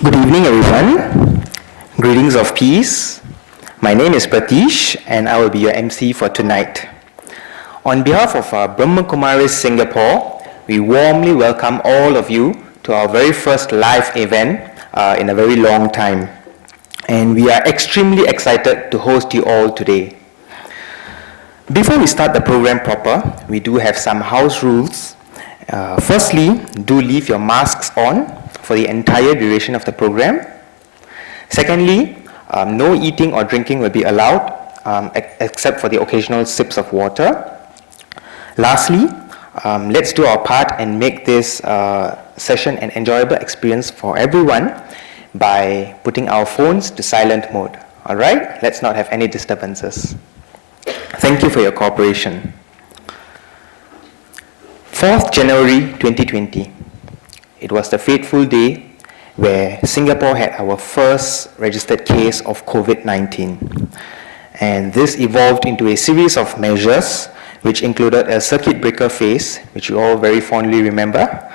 Good evening, everyone. Greetings of peace. My name is Pratish, and I will be your MC for tonight. On behalf of Brahma Kumaris Singapore, we warmly welcome all of you to our very first live event in a very long time. And we are extremely excited to host you all today. Before we start the program proper, we do have some house rules. Firstly, do leave your masks on for the entire duration of the program. Secondly, no eating or drinking will be allowed except for the occasional sips of water. Lastly, let's do our part and make this session an enjoyable experience for everyone by putting our phones to silent mode. All right? Let's not have any disturbances. Thank you for your cooperation. 4th January 2020. It was the fateful day where Singapore had our first registered case of COVID-19. And this evolved into a series of measures which included a circuit breaker phase, which you all very fondly remember,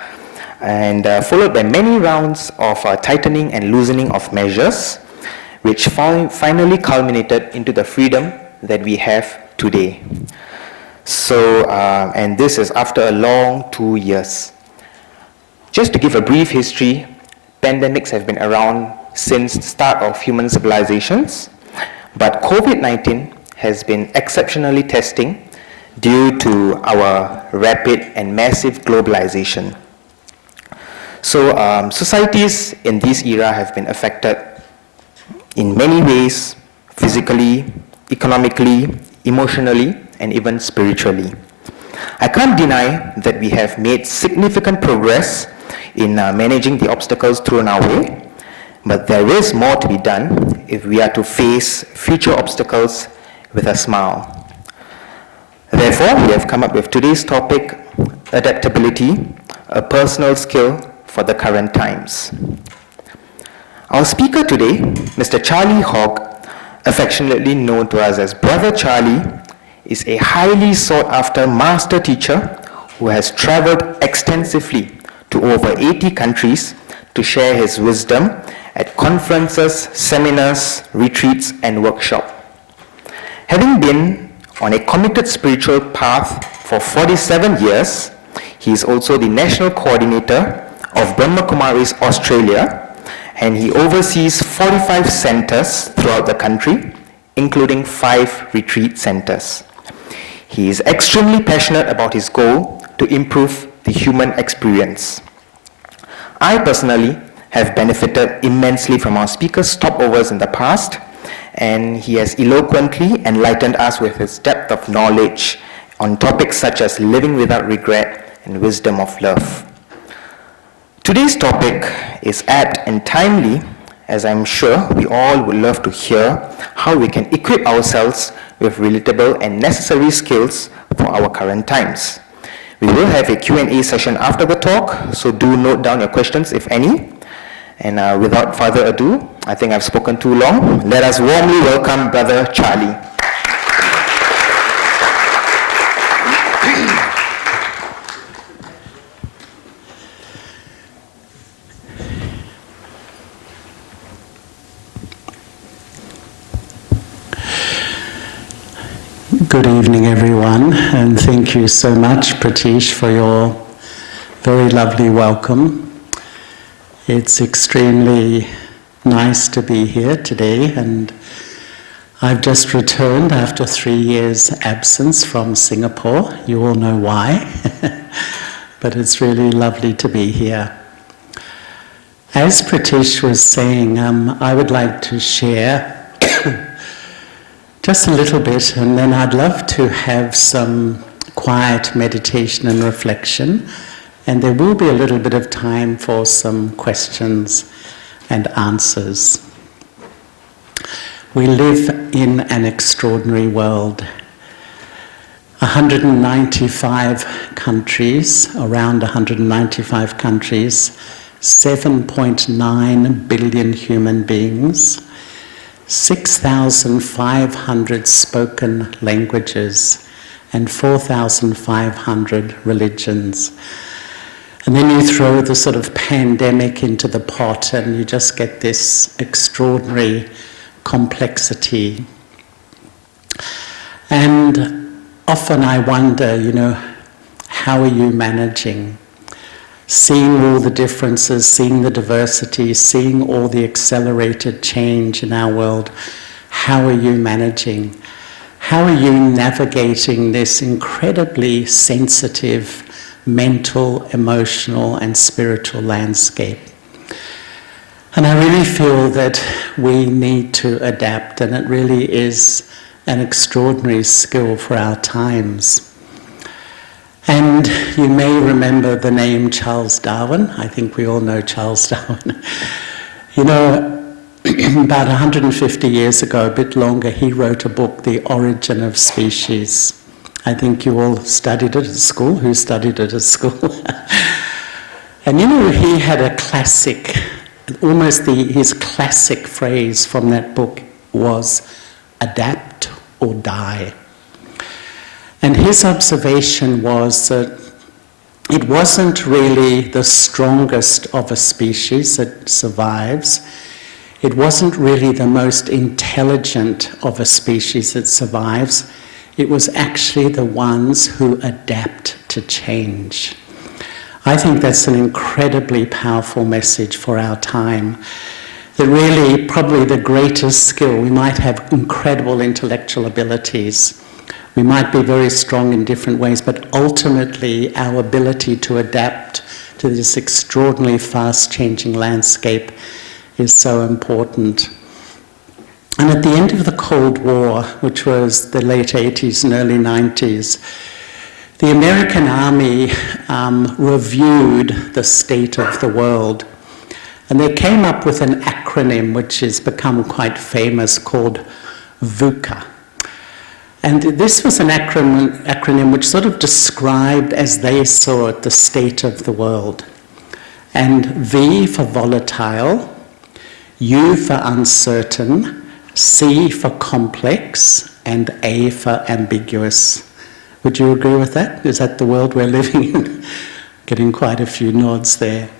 and followed by many rounds of tightening and loosening of measures, which finally culminated into the freedom that we have today. So, and this is after a long 2 years. Just to give a brief history, pandemics have been around since the start of human civilizations, but COVID-19 has been exceptionally testing due to our rapid and massive globalization. So societies in this era have been affected in many ways, physically, economically, emotionally, and even spiritually. I can't deny that we have made significant progress in managing the obstacles thrown our way, but there is more to be done if we are to face future obstacles with a smile. Therefore, we have come up with today's topic, adaptability, a personal skill for the current times. Our speaker today, Mr. Charlie Hogg, affectionately known to us as Brother Charlie, is a highly sought-after master teacher who has traveled extensively to over 80 countries to share his wisdom at conferences, seminars, retreats, and workshops. Having been on a committed spiritual path for 47 years, he is also the national coordinator of Brahma Kumaris Australia, and he oversees 45 centers throughout the country, including 5 retreat centers. He is extremely passionate about his goal to improve the human experience. I personally have benefited immensely from our speaker's stopovers in the past, and he has eloquently enlightened us with his depth of knowledge on topics such as living without regret and wisdom of love. Today's topic is apt and timely, as I'm sure we all would love to hear how we can equip ourselves with relatable and necessary skills for our current times. We will have a Q&A session after the talk, so do note down your questions if any. And without further ado, I think I've spoken too long. Let us warmly welcome Brother Charlie. Good evening, everyone, and thank you so much, Pratish, for your very lovely welcome. It's extremely nice to be here today, and I've just returned after 3 years' absence from Singapore. You all know why, but it's really lovely to be here. As Pratish was saying, I would like to share just a little bit, and then I'd love to have some quiet meditation and reflection, and there will be a little bit of time for some questions and answers. We live in an extraordinary world. 195 countries, around 195 countries, 7.9 billion human beings, 6,500 spoken languages, and 4,500 religions. And then you throw the sort of pandemic into the pot and you just get this extraordinary complexity. And often I wonder, how are you managing? Seeing all the differences, seeing the diversity, seeing all the accelerated change in our world, how are you managing? How are you navigating this incredibly sensitive mental, emotional, and spiritual landscape? And I really feel that we need to adapt, and it really is an extraordinary skill for our times. And you may remember the name Charles Darwin. I think we all know Charles Darwin. About 150 years ago, a bit longer, he wrote a book, The Origin of Species. I think you all studied it at school. Who studied it at school? And he had a classic, his classic phrase from that book was, adapt or die. And his observation was that it wasn't really the strongest of a species that survives. It wasn't really the most intelligent of a species that survives. It was actually the ones who adapt to change. I think that's an incredibly powerful message for our time. That really, probably the greatest skill, we might have incredible intellectual abilities. We might be very strong in different ways, but ultimately our ability to adapt to this extraordinarily fast-changing landscape is so important. And at the end of the Cold War, which was the late 80s and early 90s, the American Army reviewed the state of the world. And they came up with an acronym which has become quite famous called VUCA. And this was an acronym which sort of described, as they saw it, the state of the world. And V for volatile, U for uncertain, C for complex, and A for ambiguous. Would you agree with that? Is that the world we're living in? Getting quite a few nods there.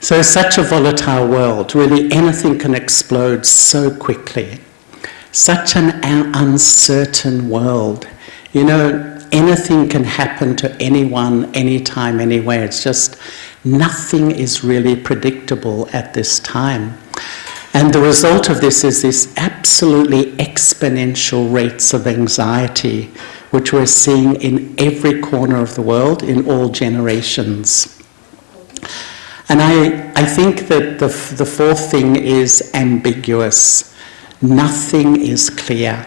So such a volatile world, really anything can explode so quickly. Such an uncertain world. Anything can happen to anyone, anytime, anywhere. It's just nothing is really predictable at this time. And the result of this is this absolutely exponential rates of anxiety, which we're seeing in every corner of the world, in all generations. And I think that the fourth thing is ambiguous. Nothing is clear.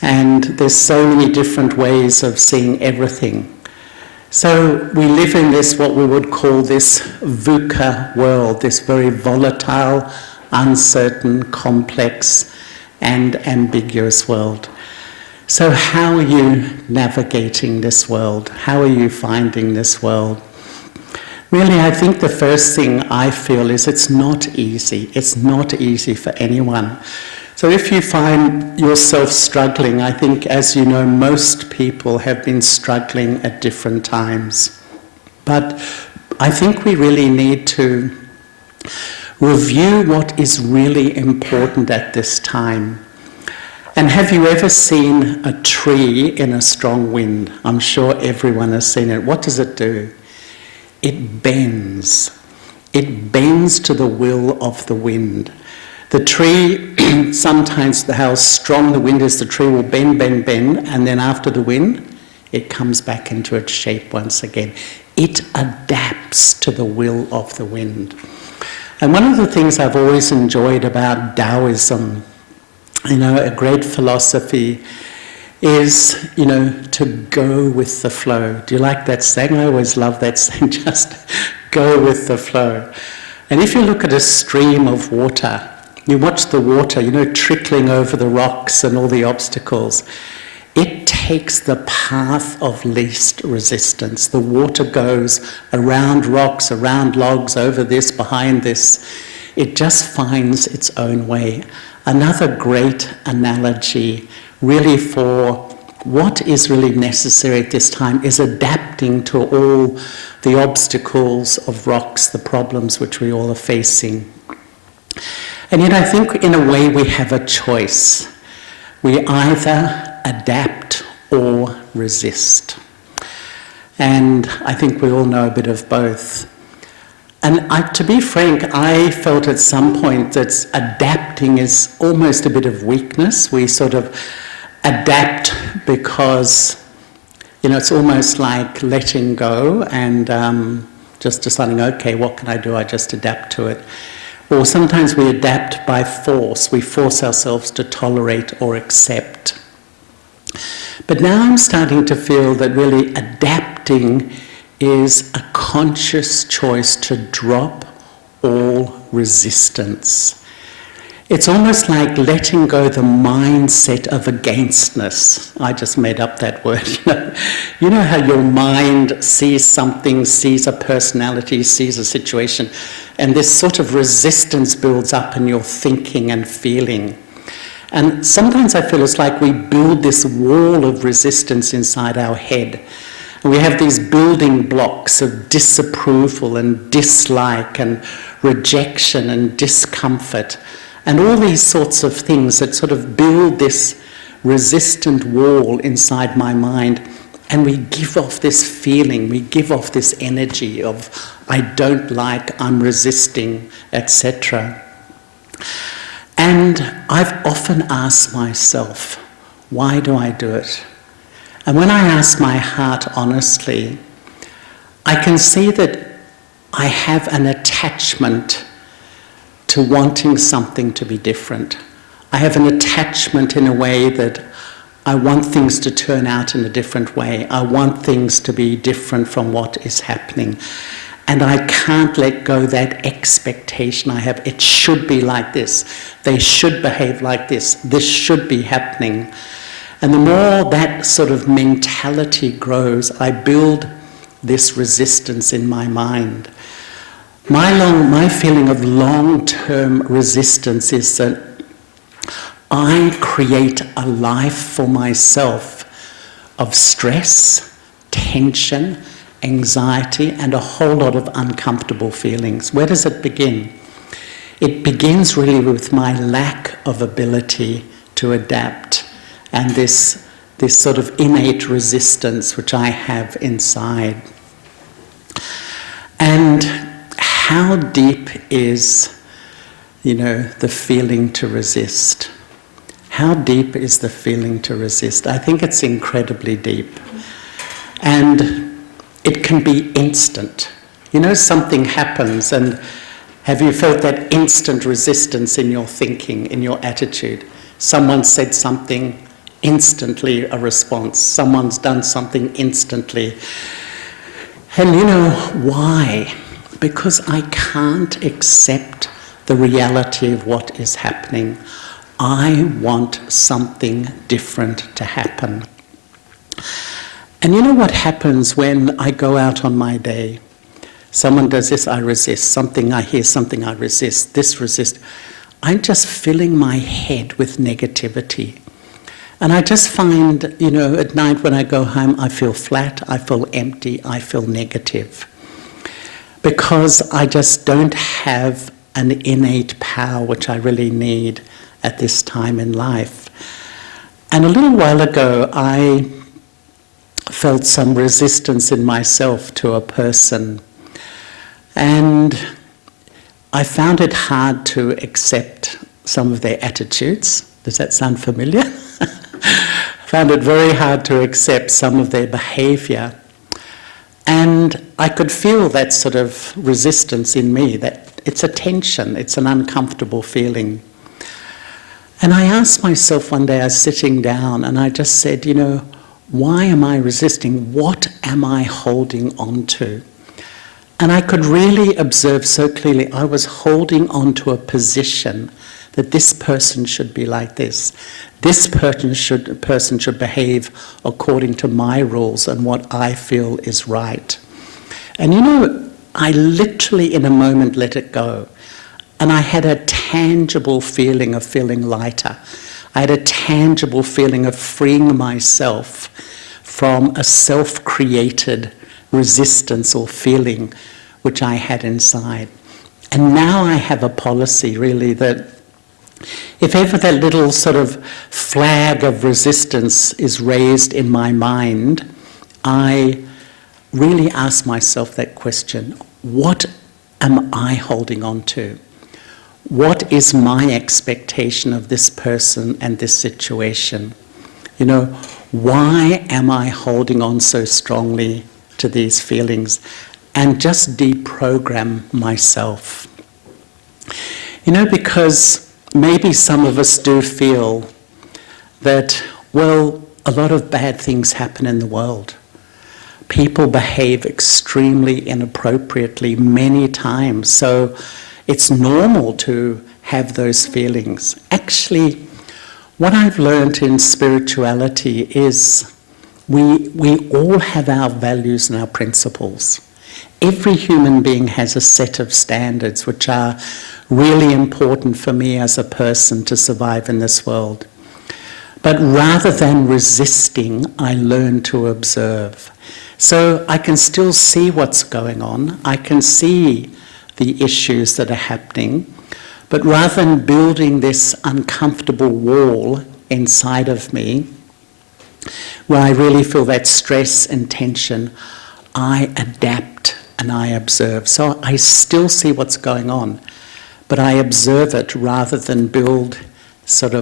And there's so many different ways of seeing everything. So we live in this, what we would call this VUCA world, this very volatile, uncertain, complex, and ambiguous world. So how are you navigating this world? How are you finding this world? Really, I think the first thing I feel is it's not easy. It's not easy for anyone. So if you find yourself struggling, I think, as you know, most people have been struggling at different times. But I think we really need to review what is really important at this time. And have you ever seen a tree in a strong wind? I'm sure everyone has seen it. What does it do? It bends. It bends to the will of the wind. The tree, sometimes how strong the wind is, the tree will bend, and then after the wind, it comes back into its shape once again. It adapts to the will of the wind. And one of the things I've always enjoyed about Taoism, a great philosophy, is, to go with the flow. Do you like that saying? I always love that saying, just go with the flow. And if you look at a stream of water, you watch the water, trickling over the rocks and all the obstacles. It takes the path of least resistance. The water goes around rocks, around logs, over this, behind this. It just finds its own way. Another great analogy really for what is really necessary at this time is adapting to all the obstacles of rocks, the problems which we all are facing. And yet I think in a way we have a choice. We either adapt or resist. And I think we all know a bit of both. And to be frank, I felt at some point that adapting is almost a bit of weakness. We sort of adapt because, it's almost like letting go and just deciding, okay, what can I do? I just adapt to it. Or sometimes we adapt by force. We force ourselves to tolerate or accept. But now I'm starting to feel that really adapting is a conscious choice to drop all resistance. It's almost like letting go the mindset of againstness. I just made up that word. You know how your mind sees something, sees a personality, sees a situation, and this sort of resistance builds up in your thinking and feeling. And sometimes I feel it's like we build this wall of resistance inside our head. And we have these building blocks of disapproval and dislike and rejection and discomfort. And all these sorts of things that sort of build this resistant wall inside my mind. And we give off this feeling, we give off this energy of, I don't like, I'm resisting, etc. And I've often asked myself, why do I do it? And when I ask my heart honestly, I can see that I have an attachment to wanting something to be different. I have an attachment in a way that I want things to turn out in a different way. I want things to be different from what is happening. And I can't let go that expectation I have. It should be like this. They should behave like this. This should be happening. And the more that sort of mentality grows, I build this resistance in my mind. My feeling of long-term resistance is that I create a life for myself of stress, tension, anxiety, and a whole lot of uncomfortable feelings. Where does it begin? It begins really with my lack of ability to adapt and this sort of innate resistance which I have inside. And how deep is, the feeling to resist? How deep is the feeling to resist? I think it's incredibly deep. And it can be instant. Something happens, and have you felt that instant resistance in your thinking, in your attitude? Someone said something, instantly a response. Someone's done something, instantly. And why? Because I can't accept the reality of what is happening. I want something different to happen. And what happens when I go out on my day? Someone does this, I resist. Something I hear, something I resist. This resist. I'm just filling my head with negativity. And I just find, at night when I go home, I feel flat, I feel empty, I feel negative. Because I just don't have an innate power which I really need at this time in life. And a little while ago, I felt some resistance in myself to a person. And I found it hard to accept some of their attitudes. Does that sound familiar? I found it very hard to accept some of their behavior. And I could feel that sort of resistance in me, that it's a tension, it's an uncomfortable feeling. And I asked myself one day, I was sitting down, and I just said, why am I resisting? What am I holding on to? And I could really observe so clearly, I was holding on to a position that this person should be like this. This person should behave according to my rules and what I feel is right. And I literally in a moment let it go. And I had a tangible feeling of feeling lighter. I had a tangible feeling of freeing myself from a self-created resistance or feeling which I had inside. And now I have a policy, really, that if ever that little sort of flag of resistance is raised in my mind, I really ask myself that question: what am I holding on to? What is my expectation of this person and this situation? You know, why am I holding on so strongly to these feelings? And just deprogram myself. You know, because maybe some of us do feel that, well, a lot of bad things happen in the world. People behave extremely inappropriately many times, so it's normal to have those feelings. Actually, what I've learned in spirituality is we all have our values and our principles. Every human being has a set of standards which are really important for me as a person to survive in this world. But rather than resisting, I learn to observe. So I can still see what's going on. I can see the issues that are happening. But rather than building this uncomfortable wall inside of me, where I really feel that stress and tension, I adapt and I observe. So I still see what's going on, but I observe it rather than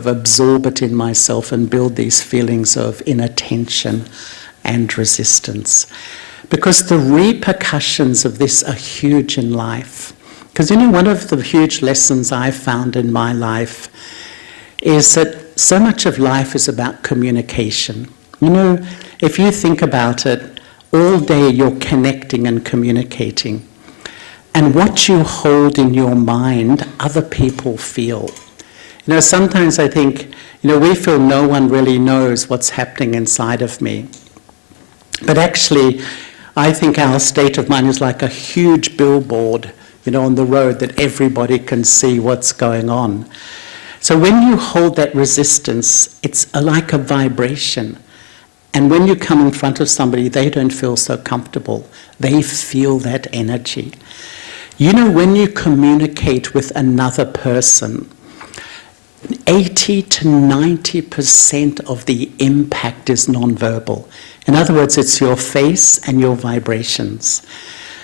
absorb it in myself and build these feelings of inattention and resistance. Because the repercussions of this are huge in life. Because, you know, one of the huge lessons I've found in my life is that so much of life is about communication. You know, if you think about it, all day you're connecting and communicating. And what you hold in your mind, other people feel. You know, sometimes I think, you know, we feel no one really knows what's happening inside of me. But actually, I think our state of mind is like a huge billboard, you know, on the road that everybody can see what's going on. So when you hold that resistance, it's like a vibration. And when you come in front of somebody, they don't feel so comfortable. They feel that energy. You know, when you communicate with another person, 80 to 90% of the impact is nonverbal. In other words, it's your face and your vibrations.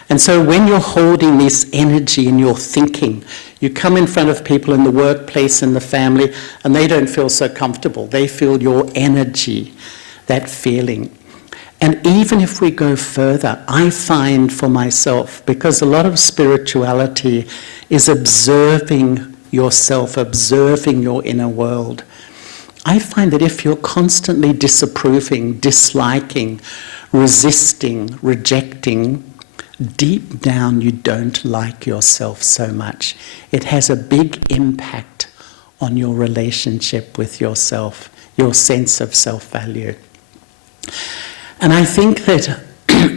And so when you're holding this energy in your thinking, you come in front of people in the workplace, in the family, and they don't feel so comfortable. They feel your energy, that feeling. And even if we go further, I find for myself, because a lot of spirituality is observing yourself, observing your inner world, I find that if you're constantly disapproving, disliking, resisting, rejecting, deep down you don't like yourself so much. It has a big impact on your relationship with yourself, your sense of self-value. And I think that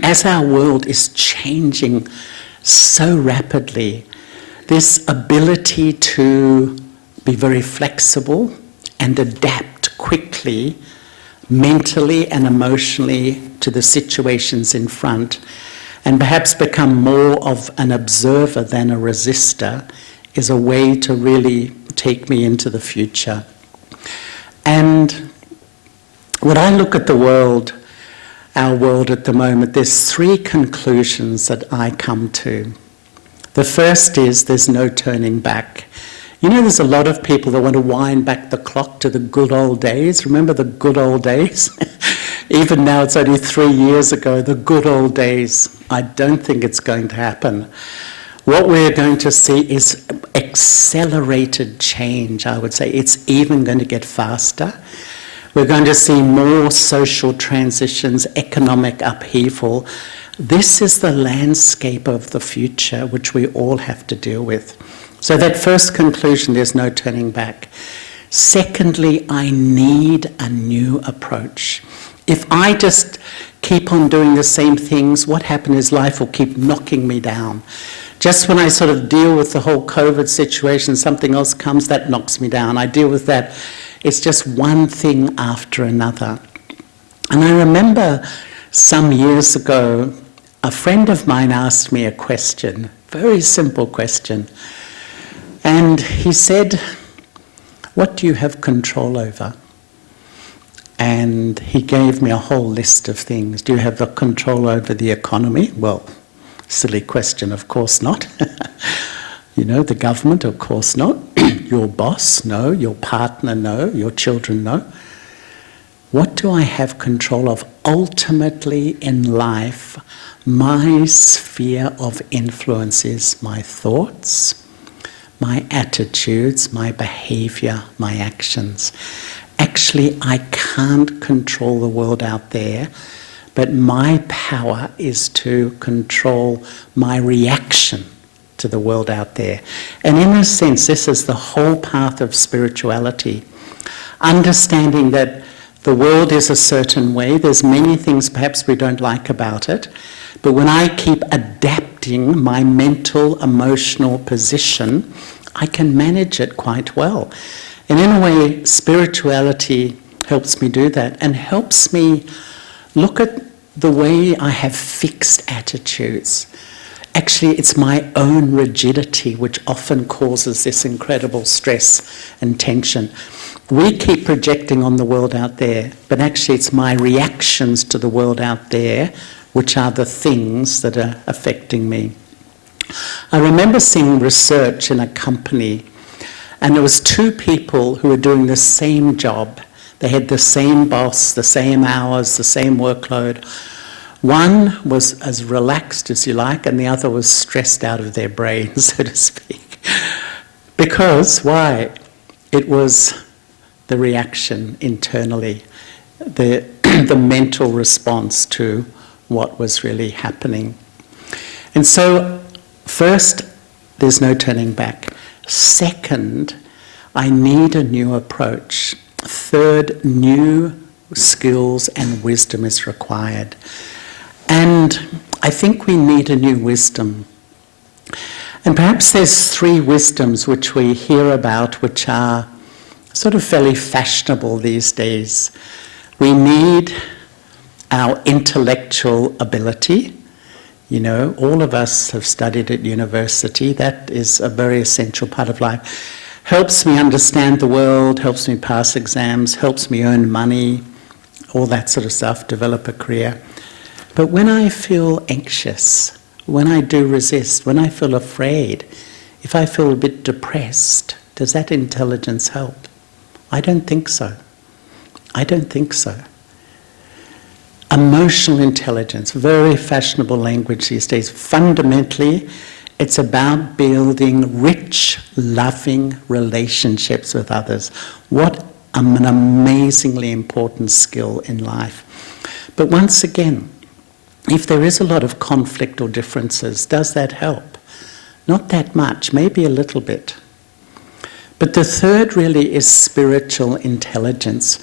as our world is changing so rapidly, this ability to be very flexible and adapt quickly, mentally and emotionally, to the situations in front, and perhaps become more of an observer than a resistor, is a way to really take me into the future. And when I look at the world, our world at the moment, there's three conclusions that I come to. The first is there's no turning back. You know, there's a lot of people that want to wind back the clock to the good old days. Remember the good old days? Even now, it's only 3 years ago, the good old days. I don't think it's going to happen. What we're going to see is accelerated change, I would say. It's even going to get faster. We're going to see more social transitions, economic upheaval. This is the landscape of the future, which we all have to deal with. So that first conclusion, there's no turning back. Secondly, I need a new approach. If I just keep on doing the same things, what happens is life will keep knocking me down. Just when I sort of deal with the whole COVID situation, something else comes that knocks me down. I deal with that It's just one thing after another. And I remember some years ago, a friend of mine asked me a question, very simple question. And he said, "What do you have control over?" And he gave me a whole list of things. Do you have the control over the economy? Well, silly question, of course not. You know, the government, of course not. Your boss, no. Your partner, no. Your children, no. What do I have control of? Ultimately in life, my sphere of influence is my thoughts, my attitudes, my behavior, my actions. Actually, I can't control the world out there, but my power is to control my reaction to the world out there. And in a sense, this is the whole path of spirituality. Understanding that the world is a certain way, there's many things perhaps we don't like about it, but when I keep adapting my mental, emotional position, I can manage it quite well. And in a way, spirituality helps me do that and helps me look at the way I have fixed attitudes. Actually, it's my own rigidity which often causes this incredible stress and tension. We keep projecting on the world out there, but actually it's my reactions to the world out there which are the things that are affecting me. I remember seeing research in a company, and there was two people who were doing the same job. They had the same boss, the same hours, the same workload. One was as relaxed as you like, and the other was stressed out of their brains, so to speak. Because, why? It was the reaction internally, the mental response to what was really happening. And so, first, there's no turning back. Second, I need a new approach. Third, new skills and wisdom is required. And I think we need a new wisdom. And perhaps there's three wisdoms which we hear about, which are sort of fairly fashionable these days. We need our intellectual ability. You know, all of us have studied at university. That is a very essential part of life. Helps me understand the world, helps me pass exams, helps me earn money, all that sort of stuff, develop a career. But when I feel anxious, when I do resist, when I feel afraid, if I feel a bit depressed, does that intelligence help? I don't think so. I don't think so. Emotional intelligence, very fashionable language these days. Fundamentally, it's about building rich, loving relationships with others. What an amazingly important skill in life. But once again, if there is a lot of conflict or differences, does that help? Not that much, maybe a little bit. But the third really is spiritual intelligence.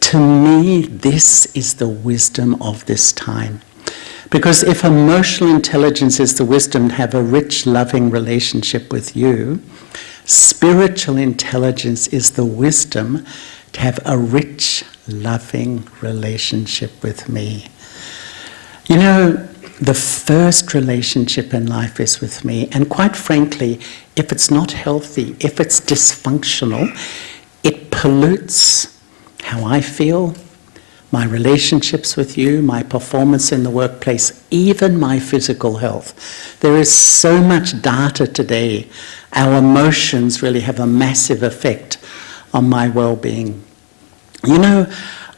To me, this is the wisdom of this time. Because if emotional intelligence is the wisdom to have a rich, loving relationship with you, spiritual intelligence is the wisdom to have a rich, loving relationship with me. You know, the first relationship in life is with me, and quite frankly, if it's not healthy, if it's dysfunctional, it pollutes how I feel, my relationships with you, my performance in the workplace, even my physical health. There is so much data today. Our emotions really have a massive effect on my well-being. You know,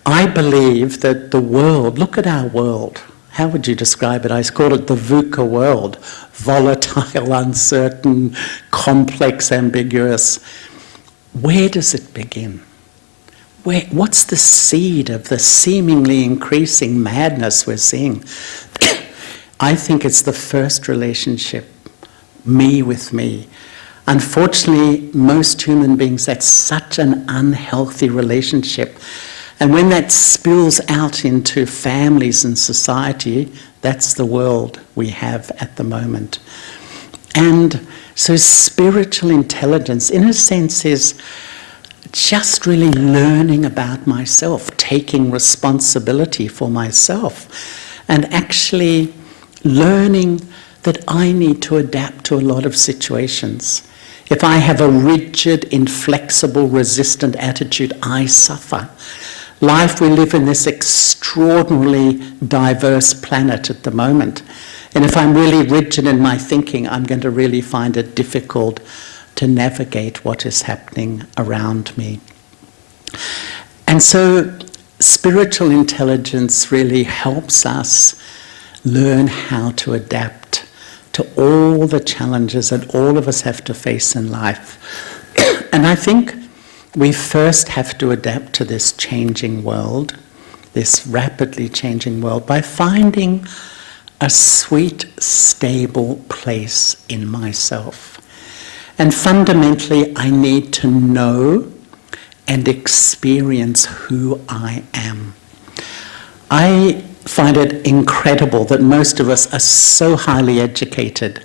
I believe that the world, look at our world. How would you describe it? I call it the VUCA world. Volatile, uncertain, complex, ambiguous. Where does it begin? What's the seed of the seemingly increasing madness we're seeing? I think it's the first relationship, me with me. Unfortunately, most human beings, that's such an unhealthy relationship. And when that spills out into families and society, that's the world we have at the moment. And so spiritual intelligence, in a sense, is just really learning about myself, taking responsibility for myself, and actually learning that I need to adapt to a lot of situations. If I have a rigid, inflexible, resistant attitude, I suffer. Life, we live in this extraordinarily diverse planet at the moment. And if I'm really rigid in my thinking, I'm going to really find it difficult to navigate what is happening around me. And so spiritual intelligence really helps us learn how to adapt to all the challenges that all of us have to face in life. And I think we first have to adapt to this changing world, this rapidly changing world, by finding a sweet, stable place in myself. And fundamentally, I need to know and experience who I am. I find it incredible that most of us are so highly educated.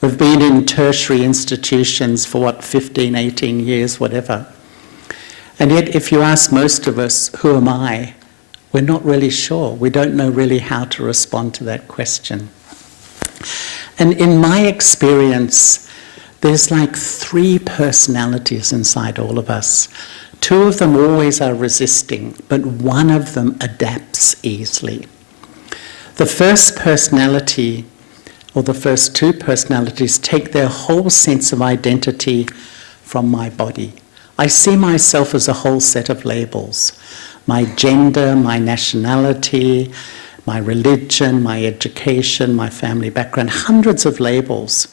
We've been in tertiary institutions for 15, 18 years, whatever. And yet, if you ask most of us, who am I? We're not really sure. We don't know really how to respond to that question. And in my experience, there's like 3 personalities inside all of us. 2 of them always are resisting, but one of them adapts easily. The first personality, or the first 2 personalities, take their whole sense of identity from my body. I see myself as a whole set of labels. My gender, my nationality, my religion, my education, my family background, hundreds of labels.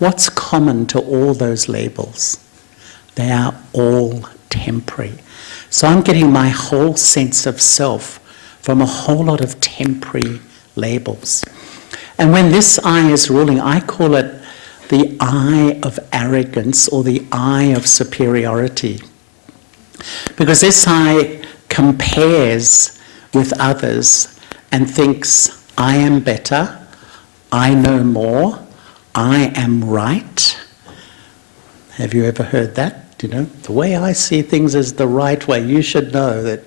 What's common to all those labels? They are all temporary. So I'm getting my whole sense of self from a whole lot of temporary labels. And when this I is ruling, I call it the I of arrogance or the I of superiority. Because this I compares with others and thinks, I am better, I know more, I am right. Have you ever heard that? You know, the way I see things is the right way. You should know that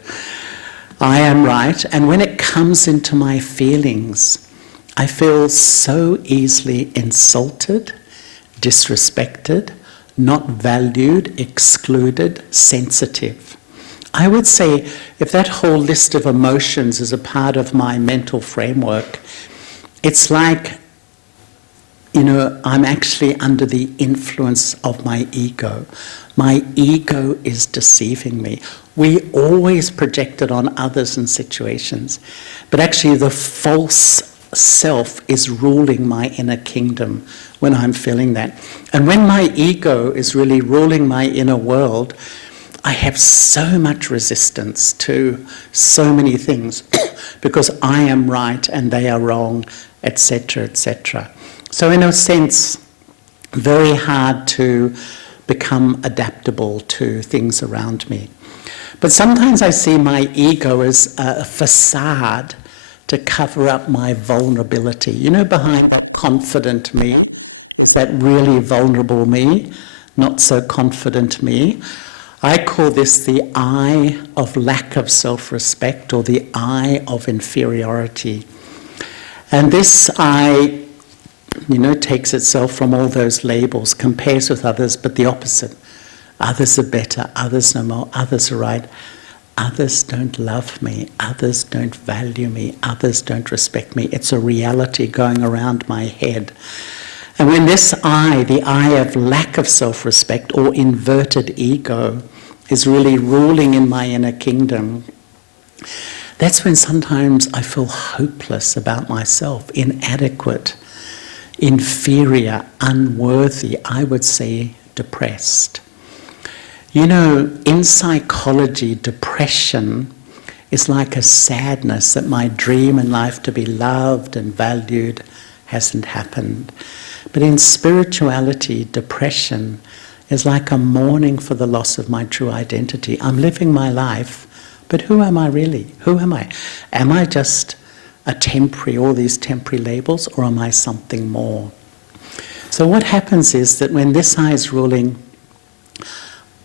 I am right. And when it comes into my feelings, I feel so easily insulted, disrespected, not valued, excluded, sensitive. I would say if that whole list of emotions is a part of my mental framework, it's like, you know, I'm actually under the influence of my ego. My ego is deceiving me. We always project it on others and situations, but actually the false self is ruling my inner kingdom when I'm feeling that. And when my ego is really ruling my inner world, I have so much resistance to so many things because I am right and they are wrong, etc., etc. So in a sense, very hard to become adaptable to things around me. But sometimes I see my ego as a facade to cover up my vulnerability. You know, behind that confident me is that really vulnerable me, not so confident me. I call this the I of lack of self-respect or the I of inferiority. And this I, you know, takes itself from all those labels, compares with others, but the opposite. Others are better, others know more, others are right. Others don't love me, others don't value me, others don't respect me. It's a reality going around my head. And when this I, the I of lack of self-respect or inverted ego, is really ruling in my inner kingdom, that's when sometimes I feel hopeless about myself, inadequate, inferior, unworthy, I would say depressed. You know, in psychology, depression is like a sadness that my dream in life to be loved and valued hasn't happened. But in spirituality, depression is like a mourning for the loss of my true identity. I'm living my life, but who am I really? Who am I? Am I just a temporary, all these temporary labels, or am I something more? So what happens is that when this I is ruling,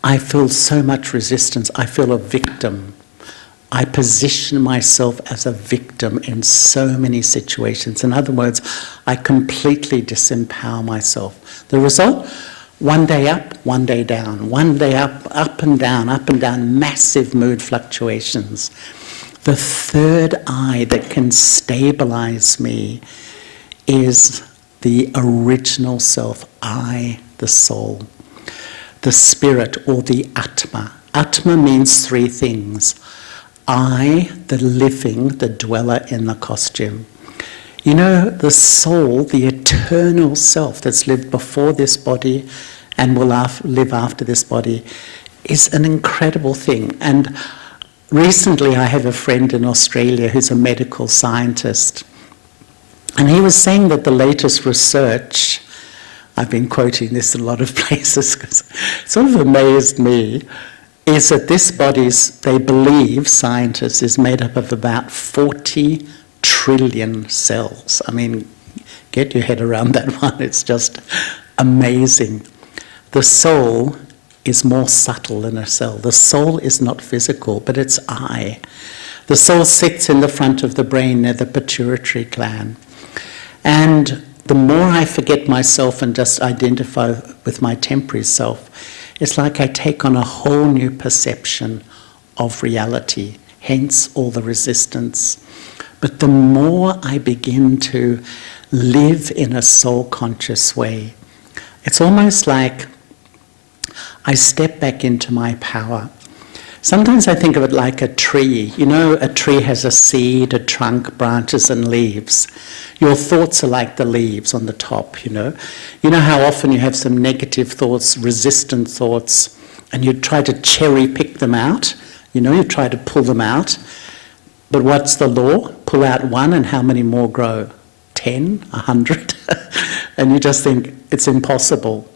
I feel so much resistance. I feel a victim. I position myself as a victim in so many situations. In other words, I completely disempower myself. The result? One day up, one day down. One day up and down, massive mood fluctuations. The third eye that can stabilize me is the original self, I, the soul, the spirit, or the Atma. Atma means three things. I, the living, the dweller in the costume. You know, the soul, the eternal self that's lived before this body and will live after this body, is an incredible thing. And recently I have a friend in Australia who's a medical scientist, and he was saying that the latest research, I've been quoting this in a lot of places because it sort of amazed me, is that this body, they believe, scientists, is made up of about 40 trillion cells. I mean, get your head around that one. It's just amazing. The soul is more subtle than a cell. The soul is not physical, but it's I. The soul sits in the front of the brain near the pituitary gland. And the more I forget myself and just identify with my temporary self, it's like I take on a whole new perception of reality, hence all the resistance. But the more I begin to live in a soul-conscious way, it's almost like I step back into my power. Sometimes I think of it like a tree. You know, a tree has a seed, a trunk, branches, and leaves. Your thoughts are like the leaves on the top, you know. You know how often you have some negative thoughts, resistant thoughts, and you try to cherry pick them out. You know, you try to pull them out. But what's the law? Pull out one and how many more grow? 10, 100? And you just think it's impossible.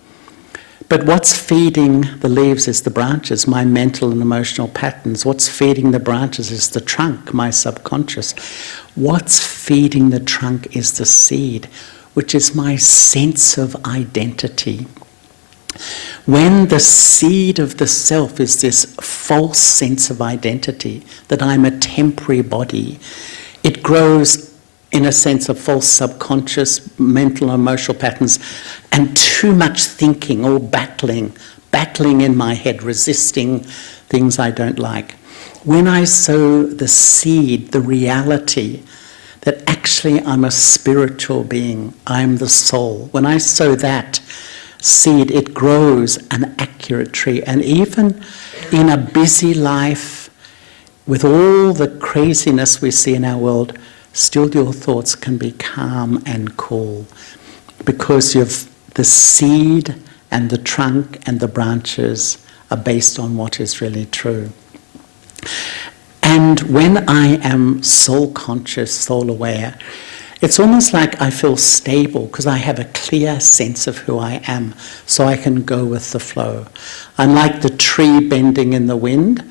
But what's feeding the leaves is the branches, my mental and emotional patterns. What's feeding the branches is the trunk, my subconscious. What's feeding the trunk is the seed, which is my sense of identity. When the seed of the self is this false sense of identity, that I'm a temporary body, it grows in a sense of false subconscious, mental and emotional patterns, and too much thinking or battling in my head, resisting things I don't like. When I sow the seed, the reality, that actually I'm a spiritual being, I'm the soul, when I sow that seed, it grows an accurate tree. And even in a busy life, with all the craziness we see in our world, still your thoughts can be calm and cool because the seed and the trunk and the branches are based on what is really true. And when I am soul conscious, soul aware, it's almost like I feel stable because I have a clear sense of who I am, so I can go with the flow. I'm like the tree bending in the wind.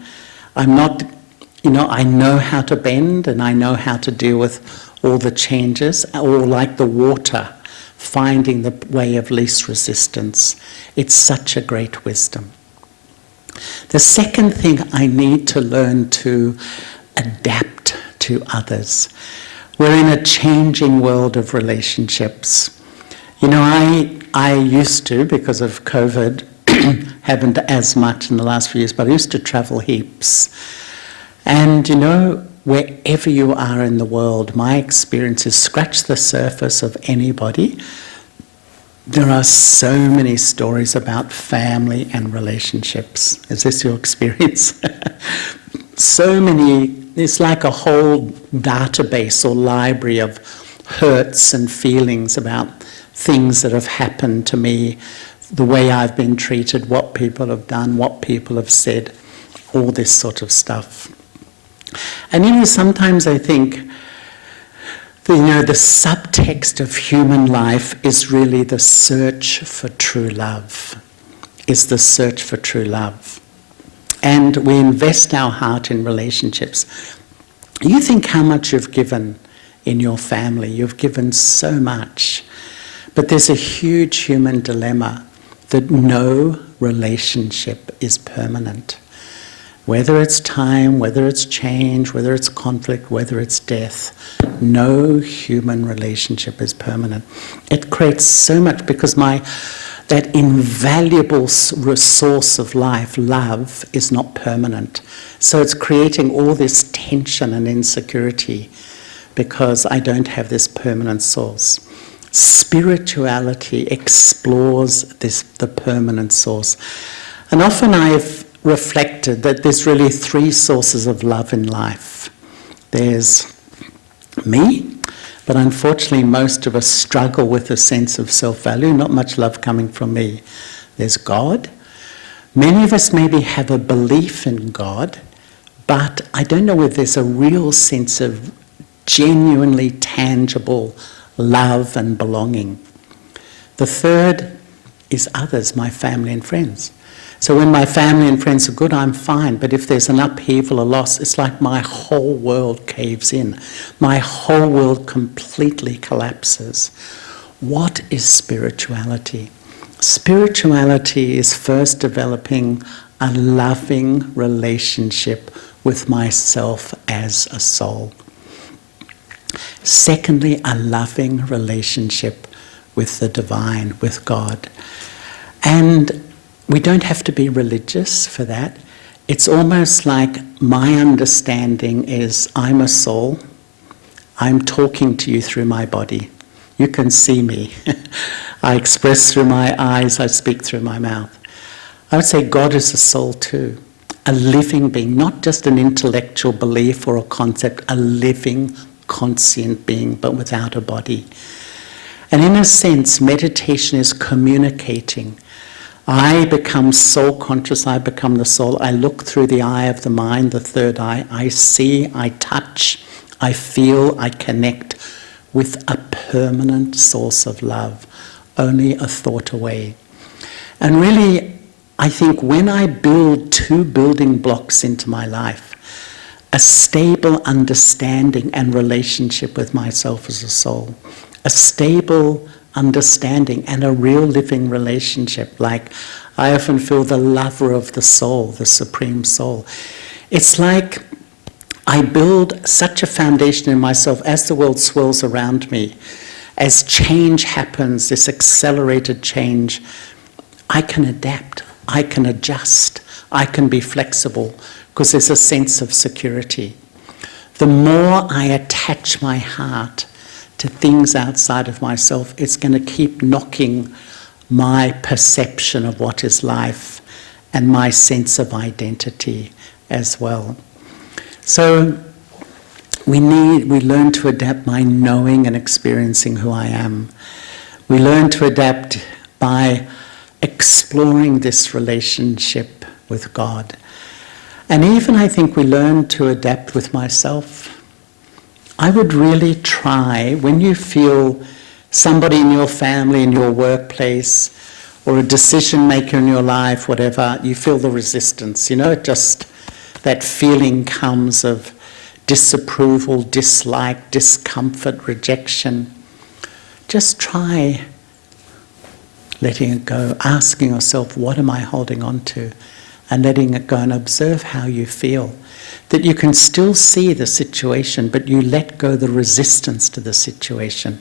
I'm not, I know how to bend and I know how to deal with all the changes, or like the water, finding the way of least resistance. It's such a great wisdom. The second thing I need to learn to adapt to others. We're in a changing world of relationships. I used to, because of COVID, haven't as much in the last few years, but I used to travel heaps. And wherever you are in the world, my experience is scratch the surface of anybody. There are so many stories about family and relationships. Is this your experience? So many, it's like a whole database or library of hurts and feelings about things that have happened to me, the way I've been treated, what people have done, what people have said, all this sort of stuff. And sometimes I think, the subtext of human life is really the search for true love, is the search for true love. And we invest our heart in relationships. You think how much you've given in your family. You've given so much. But there's a huge human dilemma that no relationship is permanent. Whether it's time, whether it's change, whether it's conflict, whether it's death, no human relationship is permanent. It creates so much because that invaluable resource of life, love, is not permanent. So it's creating all this tension and insecurity because I don't have this permanent source. Spirituality explores the permanent source. And often I've reflected that there's really three sources of love in life. There's me, but unfortunately most of us struggle with a sense of self-value, not much love coming from me. There's God. Many of us maybe have a belief in God, but I don't know whether there's a real sense of genuinely tangible love and belonging. The third is others, my family and friends. So when my family and friends are good, I'm fine. But if there's an upheaval, a loss, it's like my whole world caves in. My whole world completely collapses. What is spirituality? Spirituality is first developing a loving relationship with myself as a soul. Secondly, a loving relationship with the divine, with God. And we don't have to be religious for that. It's almost like my understanding is I'm a soul. I'm talking to you through my body. You can see me. I express through my eyes, I speak through my mouth. I would say God is a soul too. A living being, not just an intellectual belief or a concept, a living, conscient being, but without a body. And in a sense, meditation is communicating. I become soul conscious, I become the soul. I look through the eye of the mind, the third eye. I see, I touch, I feel, I connect with a permanent source of love, only a thought away. And really, I think when I build two building blocks into my life, a stable understanding and relationship with myself as a soul, a stable understanding and a real living relationship, like I often feel the lover of the soul, the supreme soul. It's like I build such a foundation in myself as the world swirls around me, as change happens, this accelerated change, I can adapt, I can adjust, I can be flexible, because there's a sense of security. The more I attach my heart to things outside of myself, it's going to keep knocking my perception of what is life and my sense of identity as well. So we learn to adapt by knowing and experiencing who I am. We learn to adapt by exploring this relationship with God. And even I think we learn to adapt with myself. I would really try, when you feel somebody in your family, in your workplace, or a decision maker in your life, whatever, you feel the resistance, just that feeling comes of disapproval, dislike, discomfort, rejection. Just try letting it go, asking yourself, what am I holding on to? And letting it go and observe how you feel. That you can still see the situation, but you let go the resistance to the situation.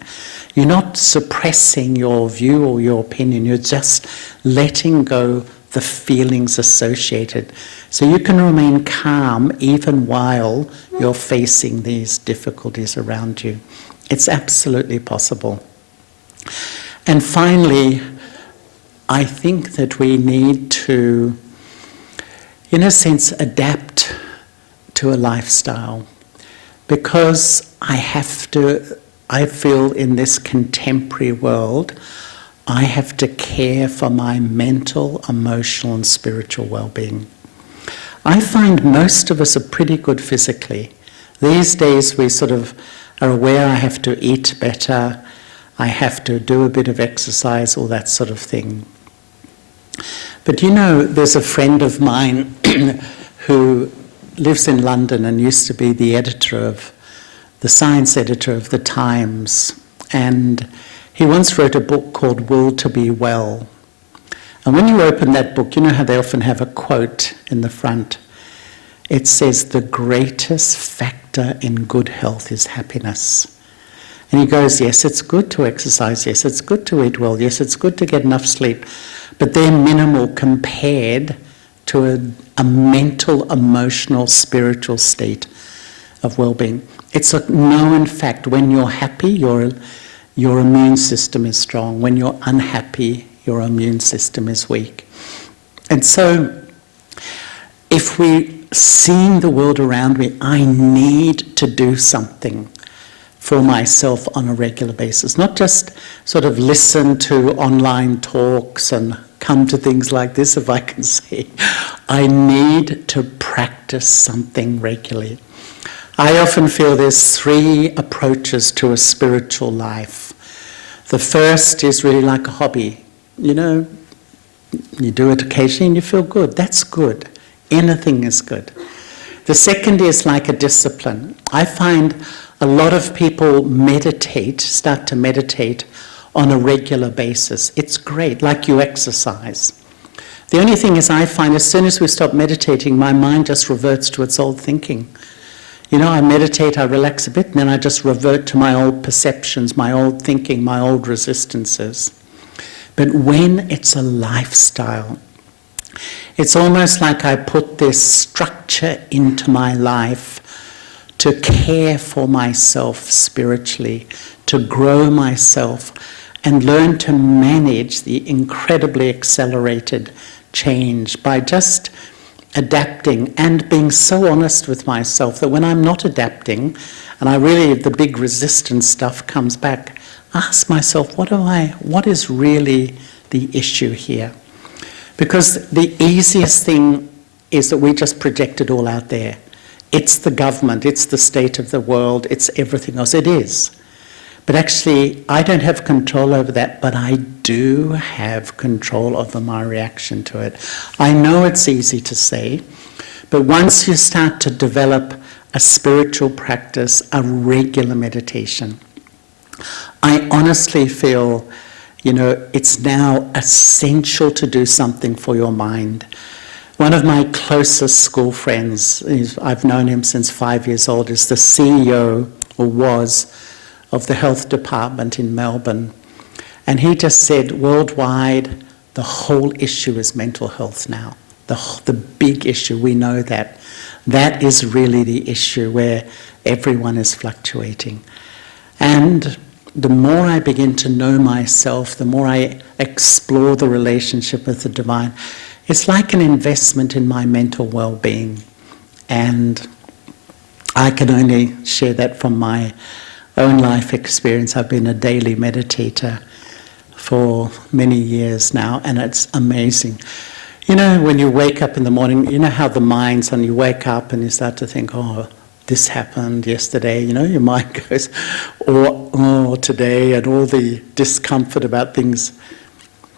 You're not suppressing your view or your opinion, you're just letting go the feelings associated. So you can remain calm even while you're facing these difficulties around you. It's absolutely possible. And finally, I think that we need to, in a sense, adapt to a lifestyle, because I feel in this contemporary world, I have to care for my mental, emotional and spiritual well-being. I find most of us are pretty good physically. These days we sort of are aware I have to eat better, I have to do a bit of exercise, all that sort of thing. But there's a friend of mine who lives in London and used to be the science editor of the Times. And he once wrote a book called Will to Be Well. And when you open that book, you know how they often have a quote in the front. It says, the greatest factor in good health is happiness. And he goes, yes, it's good to exercise, yes, it's good to eat well, yes, it's good to get enough sleep, but they're minimal compared to a mental, emotional, spiritual state of well-being. It's a known fact. When you're happy, your immune system is strong. When you're unhappy, your immune system is weak. And so, if we're seeing the world around me, I need to do something for myself on a regular basis. Not just sort of listen to online talks and come to things like this, if I can say. I need to practice something regularly. I often feel there's 3 approaches to a spiritual life. The first is really like a hobby. You know, you do it occasionally and you feel good. That's good. Anything is good. The second is like a discipline. I find a lot of people start to meditate on a regular basis. It's great, like you exercise. The only thing is I find as soon as we stop meditating, my mind just reverts to its old thinking. You know, I meditate, I relax a bit, and then I just revert to my old perceptions, my old thinking, my old resistances. But when it's a lifestyle, it's almost like I put this structure into my life to care for myself spiritually, to grow myself, and learn to manage the incredibly accelerated change by just adapting and being so honest with myself that when I'm not adapting, and the big resistance stuff comes back, ask myself, what is really the issue here? Because the easiest thing is that we just project it all out there. It's the government, it's the state of the world, it's everything else. It is. But actually, I don't have control over that, but I do have control over my reaction to it. I know it's easy to say, but once you start to develop a spiritual practice, a regular meditation, I honestly feel, it's now essential to do something for your mind. One of my closest school friends, I've known him since 5 years old, is the CEO, or was, of the health department in Melbourne. And he just said, worldwide, the whole issue is mental health now. The big issue, we know that. That is really the issue where everyone is fluctuating. And the more I begin to know myself, the more I explore the relationship with the divine, it's like an investment in my mental well-being. And I can only share that from my own life experience. I've been a daily meditator for many years now, and it's amazing. When you wake up in the morning, you know how the mind, suddenly you wake up and you start to think, oh, this happened yesterday, your mind goes, or today, and all the discomfort about things.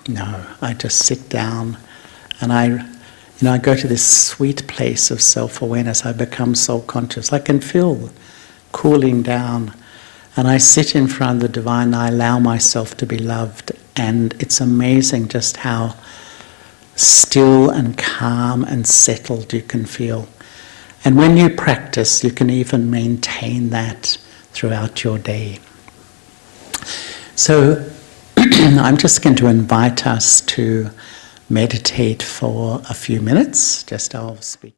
No, I just sit down and I go to this sweet place of self-awareness. I become soul-conscious. I can feel cooling down. And I sit in front of the divine, I allow myself to be loved. And it's amazing just how still and calm and settled you can feel. And when you practice, you can even maintain that throughout your day. So I'm just going to invite us to meditate for a few minutes. I'll speak.